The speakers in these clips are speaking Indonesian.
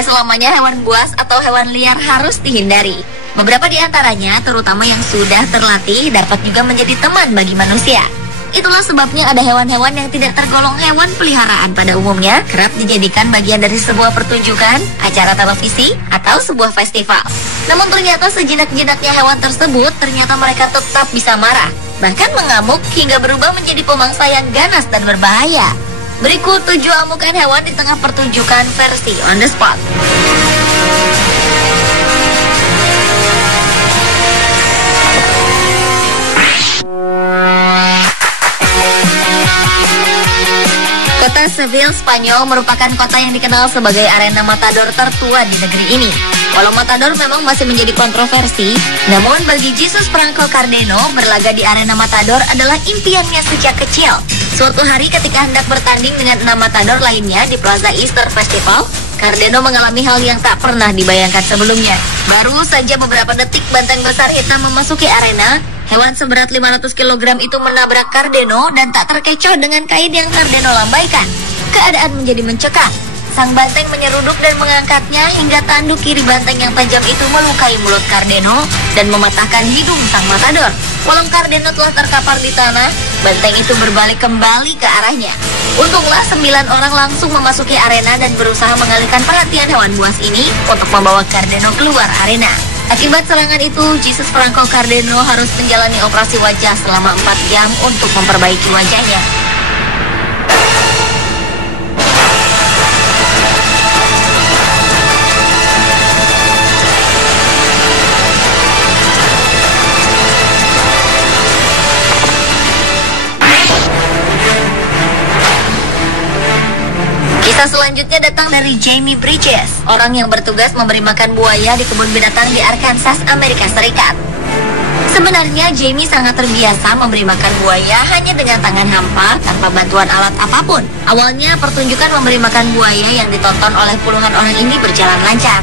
tidak selamanya hewan buas atau hewan liar harus dihindari. Beberapa di antaranya, terutama yang sudah terlatih, dapat juga menjadi teman bagi manusia. Itulah sebabnya ada hewan-hewan yang tidak tergolong hewan peliharaan pada umumnya kerap dijadikan bagian dari sebuah pertunjukan, acara televisi, atau sebuah festival. Namun ternyata sejinak-jinaknya hewan tersebut, ternyata mereka tetap bisa marah, bahkan mengamuk hingga berubah menjadi pemangsa yang ganas dan berbahaya. Berikut 7 amukan hewan di tengah pertunjukan versi on the spot. Kota Seville, Spanyol merupakan kota yang dikenal sebagai arena matador tertua di negeri ini. Walau matador memang masih menjadi kontroversi, namun bagi Jesus Franco Cardeno, berlaga di arena matador adalah impiannya sejak kecil. Suatu hari ketika hendak bertanding dengan 6 matador lainnya di Plaza Easter Festival, Cardeno mengalami hal yang tak pernah dibayangkan sebelumnya. Baru saja beberapa detik banteng besar hitam memasuki arena, hewan seberat 500 kg itu menabrak Cardeno dan tak terkecoh dengan kain yang Cardeno lambaikan. Keadaan menjadi mencekam. Sang banteng menyeruduk dan mengangkatnya hingga tanduk kiri banteng yang tajam itu melukai mulut Cardeno dan mematahkan hidung sang matador. Walau Cardeno telah terkapar di tanah, banteng itu berbalik kembali ke arahnya. Untunglah 9 orang langsung memasuki arena dan berusaha mengalihkan perhatian hewan buas ini untuk membawa Cardeno keluar arena. Akibat serangan itu, Jesus Franco Cardeno harus menjalani operasi wajah selama 4 jam untuk memperbaiki wajahnya. Kisah selanjutnya datang dari Jamie Bridges, orang yang bertugas memberi makan buaya di kebun binatang di Arkansas, Amerika Serikat. Sebenarnya Jamie sangat terbiasa memberi makan buaya hanya dengan tangan hampa tanpa bantuan alat apapun. Awalnya pertunjukan memberi makan buaya yang ditonton oleh puluhan orang ini berjalan lancar.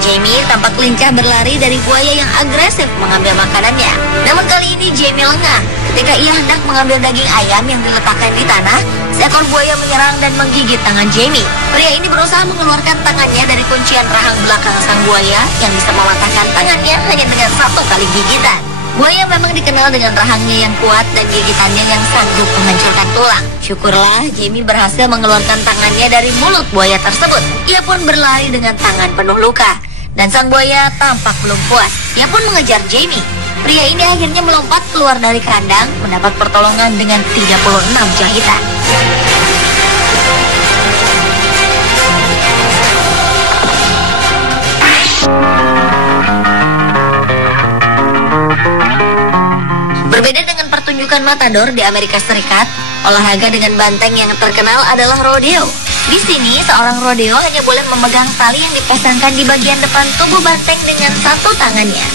Jamie tampak lincah berlari dari buaya yang agresif mengambil makanannya. Namun kali ini Jamie lengah. Ketika ia hendak mengambil daging ayam yang diletakkan di tanah, seekor buaya menyerang dan menggigit tangan Jamie. Pria ini berusaha mengeluarkan tangannya dari kuncian rahang belakang sang buaya yang bisa mematahkan tangannya hanya dengan 1 kali gigitan. Buaya memang dikenal dengan rahangnya yang kuat dan gigitannya yang sanggup menghancurkan tulang. Syukurlah Jamie berhasil mengeluarkan tangannya dari mulut buaya tersebut. Ia pun berlari dengan tangan penuh luka. Dan sang buaya tampak belum puas. Ia pun mengejar Jamie. Pria ini akhirnya melompat keluar dari kandang, mendapat pertolongan dengan 36 jahitan. Berbeda dengan pertunjukan matador di Amerika Serikat, olahraga dengan banteng yang terkenal adalah rodeo. Di sini, seorang rodeo hanya boleh memegang tali yang dipasangkan di bagian depan tubuh banteng dengan 1 tangannya.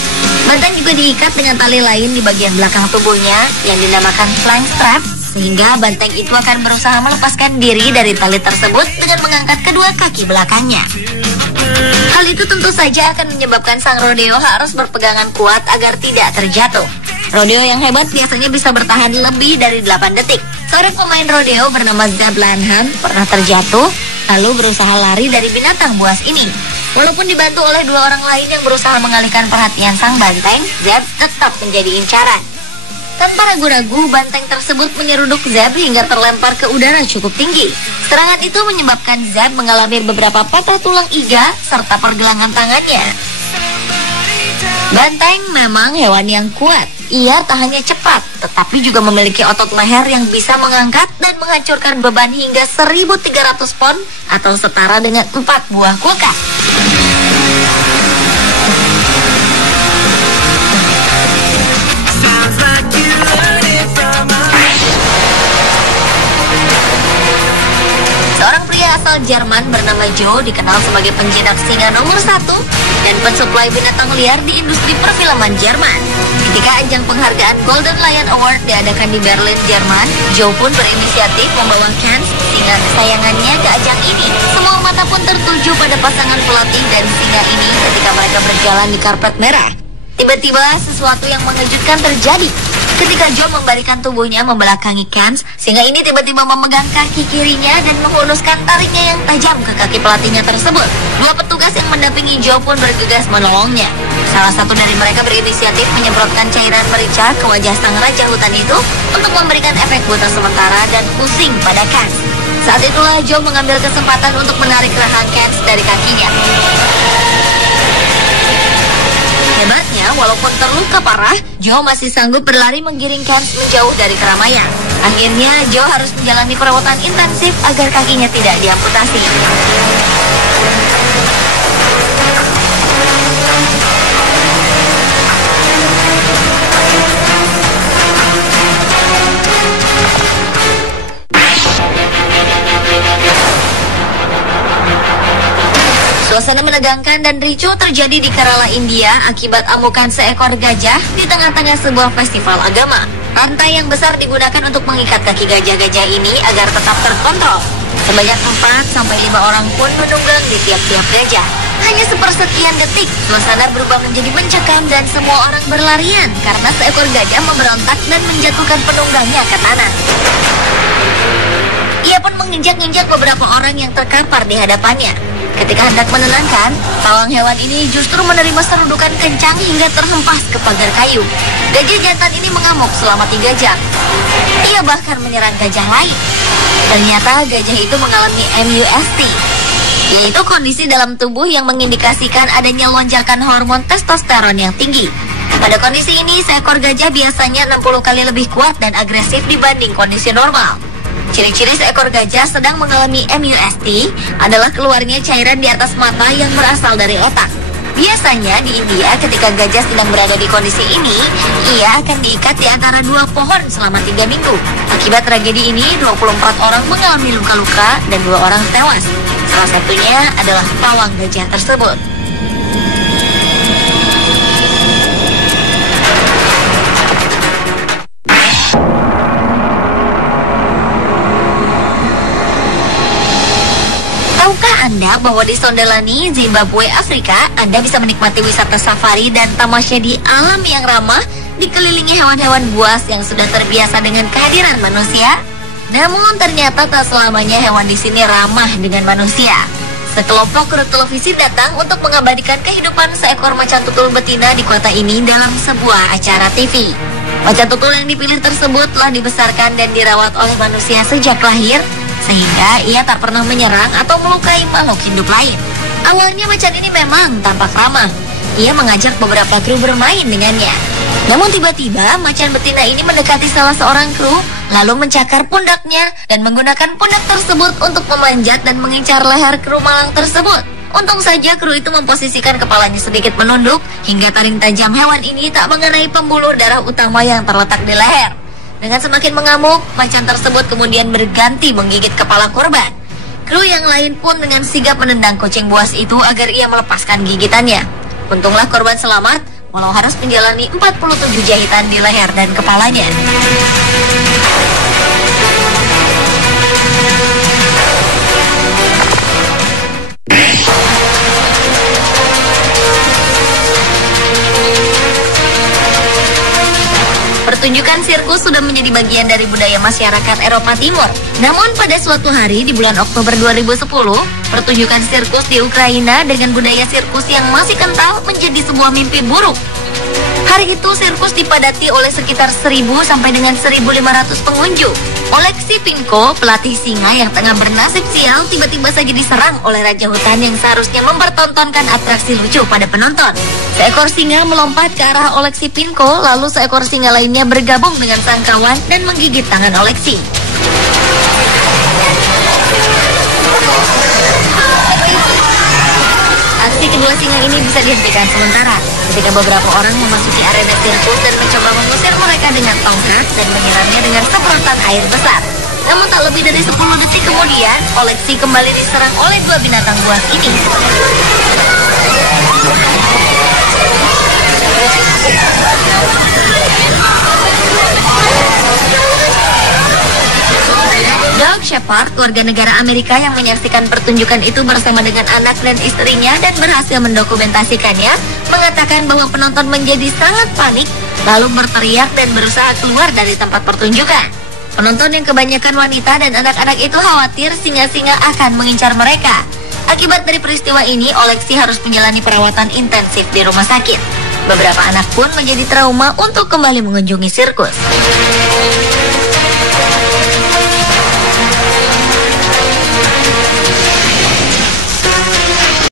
Banteng juga diikat dengan tali lain di bagian belakang tubuhnya yang dinamakan flank strap, sehingga banteng itu akan berusaha melepaskan diri dari tali tersebut dengan mengangkat kedua kaki belakangnya. Hal itu tentu saja akan menyebabkan sang rodeo harus berpegangan kuat agar tidak terjatuh. Rodeo yang hebat biasanya bisa bertahan lebih dari 8 detik. Seorang pemain rodeo bernama Zeb Lanham pernah terjatuh, lalu berusaha lari dari binatang buas ini. Walaupun dibantu oleh 2 orang lain yang berusaha mengalihkan perhatian sang banteng, Zeb tetap menjadi incaran. Tanpa ragu-ragu, banteng tersebut menyeruduk Zeb hingga terlempar ke udara cukup tinggi. Serangan itu menyebabkan Zeb mengalami beberapa patah tulang iga serta pergelangan tangannya. Banteng memang hewan yang kuat. Ia tak hanya cepat, tetapi juga memiliki otot leher yang bisa mengangkat dan menghancurkan beban hingga 1.300 pon atau setara dengan 4 buah kulkas. Seorang pria asal Jerman bernama Joe dikenal sebagai penjinak singa nomor 1 dan pensuplai binatang liar di industri perfilman Jerman. Ketika ajang penghargaan Golden Lion Award diadakan di Berlin, Jerman, Joe pun berinisiatif membawa Hans, singa kesayangannya, ke ajang ini. Semua mata pun tertuju pada pasangan pelatih dan singa ini ketika mereka berjalan di karpet merah. Tiba-tiba sesuatu yang mengejutkan terjadi. Ketika Joe membalikan tubuhnya membelakangi Kans, singa ini tiba-tiba memegang kaki kirinya dan menghunuskan taringnya yang tajam ke kaki pelatihnya tersebut. Dua petugas yang mendampingi Joe pun bergegas menolongnya. Salah satu dari mereka berinisiatif menyemprotkan cairan merica ke wajah sang raja hutan itu untuk memberikan efek buta sementara dan pusing pada Kans. Saat itulah Joe mengambil kesempatan untuk menarik rahang Kans dari kakinya. Hebatnya, walaupun terluka parah, Joe masih sanggup berlari menggiring Kans menjauh dari keramaian. Akhirnya, Joe harus menjalani perawatan intensif agar kakinya tidak diamputasi. Suasana menegangkan dan ricuh terjadi di Kerala, India akibat amukan seekor gajah di tengah-tengah sebuah festival agama. Rantai yang besar digunakan untuk mengikat kaki gajah-gajah ini agar tetap terkontrol. Sebanyak 4-5 orang pun menunggang di tiap-tiap gajah. Hanya sepersekian detik, suasana berubah menjadi mencekam dan semua orang berlarian karena seekor gajah memberontak dan menjatuhkan penunggangnya ke tanah. Ia pun menginjak-injak beberapa orang yang terkapar di hadapannya. Ketika hendak menenangkan, pawang hewan ini justru menerima serudukan kencang hingga terhempas ke pagar kayu. Gajah jantan ini mengamuk selama 3 jam. Ia bahkan menyerang gajah lain. Ternyata gajah itu mengalami MUST, yaitu kondisi dalam tubuh yang mengindikasikan adanya lonjakan hormon testosteron yang tinggi. Pada kondisi ini, seekor gajah biasanya 60 kali lebih kuat dan agresif dibanding kondisi normal. Ciri-ciri seekor gajah sedang mengalami MUST adalah keluarnya cairan di atas mata yang berasal dari otak. Biasanya di India ketika gajah sedang berada di kondisi ini, ia akan diikat di antara 2 pohon selama 3 minggu. Akibat tragedi ini, 24 orang mengalami luka-luka dan 2 orang tewas. Salah satunya adalah pawang gajah tersebut. Tahukah Anda bahwa di Sondelaani, Zimbabwe, Afrika, Anda bisa menikmati wisata safari dan tamasya di alam yang ramah, dikelilingi hewan-hewan buas yang sudah terbiasa dengan kehadiran manusia? Namun ternyata tak selamanya hewan di sini ramah dengan manusia. Sekelompok kru televisi datang untuk mengabadikan kehidupan seekor macan tutul betina di kota ini dalam sebuah acara TV. Macan tutul yang dipilih tersebut telah dibesarkan dan dirawat oleh manusia sejak lahir, sehingga ia tak pernah menyerang atau melukai makhluk hidup lain. Awalnya macan ini memang tampak ramah. Ia mengajak beberapa kru bermain dengannya. Namun tiba-tiba macan betina ini mendekati salah seorang kru, lalu mencakar pundaknya dan menggunakan pundak tersebut untuk memanjat dan mengincar leher kru malang tersebut. Untung saja kru itu memposisikan kepalanya sedikit menunduk hingga taring tajam hewan ini tak mengenai pembuluh darah utama yang terletak di leher. Dengan semakin mengamuk, macan tersebut kemudian berganti menggigit kepala korban. Kru yang lain pun dengan sigap menendang kucing buas itu agar ia melepaskan gigitannya. Untunglah korban selamat, walau harus menjalani 47 jahitan di leher dan kepalanya. Pertunjukan sirkus sudah menjadi bagian dari budaya masyarakat Eropa Timur. Namun pada suatu hari di bulan Oktober 2010, pertunjukan sirkus di Ukraina dengan budaya sirkus yang masih kental menjadi sebuah mimpi buruk. Hari itu sirkus dipadati oleh sekitar 1.000 sampai dengan 1.500 pengunjung. Oleksi Pinko, pelatih singa yang tengah bernasib sial, tiba-tiba saja diserang oleh raja hutan yang seharusnya mempertontonkan atraksi lucu pada penonton. Seekor singa melompat ke arah Oleksi Pinko, lalu seekor singa lainnya bergabung dengan sang kawan dan menggigit tangan Oleksi. Aksi kedua singa ini bisa dihentikan sementara ketika beberapa orang memasuki arena sirkus dan mencoba mengusir mereka dengan tongkat dan menyiramnya dengan semprotan air besar. Namun tak lebih dari 10 detik kemudian, Oleksi kembali diserang oleh 2 binatang buas ini. Doug Shepard, warga negara Amerika yang menyaksikan pertunjukan itu bersama dengan anak dan istrinya dan berhasil mendokumentasikannya, mengatakan bahwa penonton menjadi sangat panik, lalu berteriak dan berusaha keluar dari tempat pertunjukan. Penonton yang kebanyakan wanita dan anak-anak itu khawatir singa-singa akan mengincar mereka. Akibat dari peristiwa ini, Oleksi harus menjalani perawatan intensif di rumah sakit. Beberapa anak pun menjadi trauma untuk kembali mengunjungi sirkus.